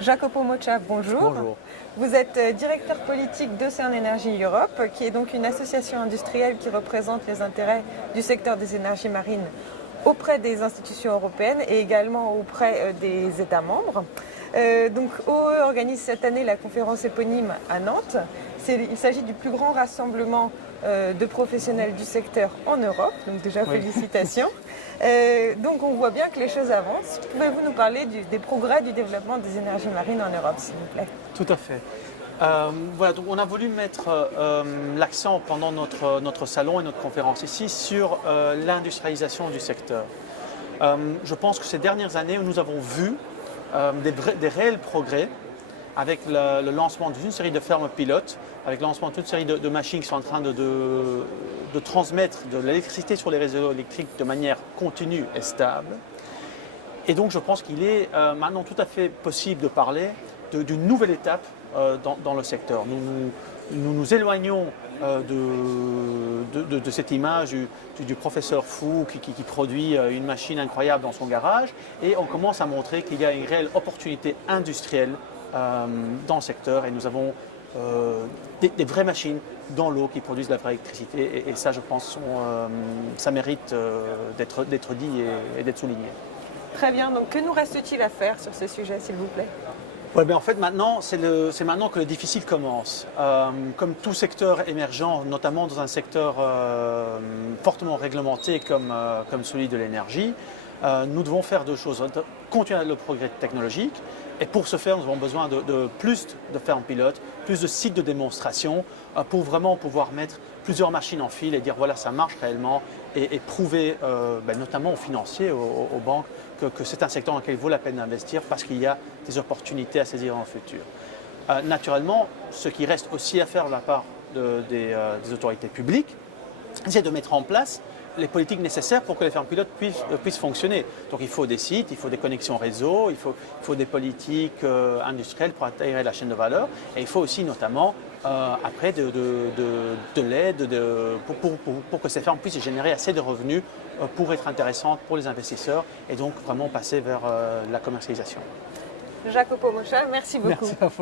Jacopo Moccia, bonjour. Bonjour. Vous êtes directeur politique d'Océan Energy Europe, qui est donc une association industrielle qui représente les intérêts du secteur des énergies marines auprès des institutions européennes et également auprès des États membres. Donc OE organise cette année la conférence éponyme à Nantes. Il s'agit du plus grand rassemblement de professionnels du secteur en Europe, donc déjà félicitations. Donc on voit bien que les choses avancent. Pouvez-vous nous parler des progrès du développement des énergies marines en Europe, s'il vous plaît? Tout à fait. Voilà, donc on a voulu mettre l'accent pendant notre salon et notre conférence ici sur l'industrialisation du secteur. Je pense que ces dernières années, nous avons vu des réels progrès avec le lancement d'une série de fermes pilotes, avec le lancement d'une série de machines qui sont en train de transmettre de l'électricité sur les réseaux électriques de manière continue et stable. Et donc je pense qu'il est maintenant tout à fait possible de parler d'une nouvelle étape dans le secteur. Nous nous éloignons de cette image du professeur fou qui produit une machine incroyable dans son garage et on commence à montrer qu'il y a une réelle opportunité industrielle dans le secteur et nous avons des vraies machines dans l'eau qui produisent de la vraie électricité et ça je pense ça mérite d'être dit et d'être souligné. Très bien, donc que nous reste-t-il à faire sur ce sujet, s'il vous plaît? Ouais, ben en fait, maintenant, c'est maintenant que le difficile commence. Comme tout secteur émergent, notamment dans un secteur fortement réglementé comme celui de l'énergie, nous devons faire deux choses. Continuer le progrès technologique et pour ce faire, nous avons besoin de plus de fermes pilotes, plus de sites de démonstration pour vraiment pouvoir mettre plusieurs machines en file et dire voilà, ça marche réellement et prouver notamment aux financiers, aux banques, que c'est un secteur dans lequel il vaut la peine d'investir parce qu'il y a des opportunités à saisir dans le futur. Naturellement, ce qui reste aussi à faire de la part des autorités publiques, c'est de mettre en place les politiques nécessaires pour que les fermes pilotes puissent fonctionner. Donc il faut des sites, il faut des connexions réseau, il faut des politiques industrielles pour intégrer la chaîne de valeur et il faut aussi notamment après de l'aide pour que ces fermes puissent générer assez de revenus pour être intéressantes pour les investisseurs et donc vraiment passer vers la commercialisation. Jacopo Moccia, merci beaucoup. Merci à vous.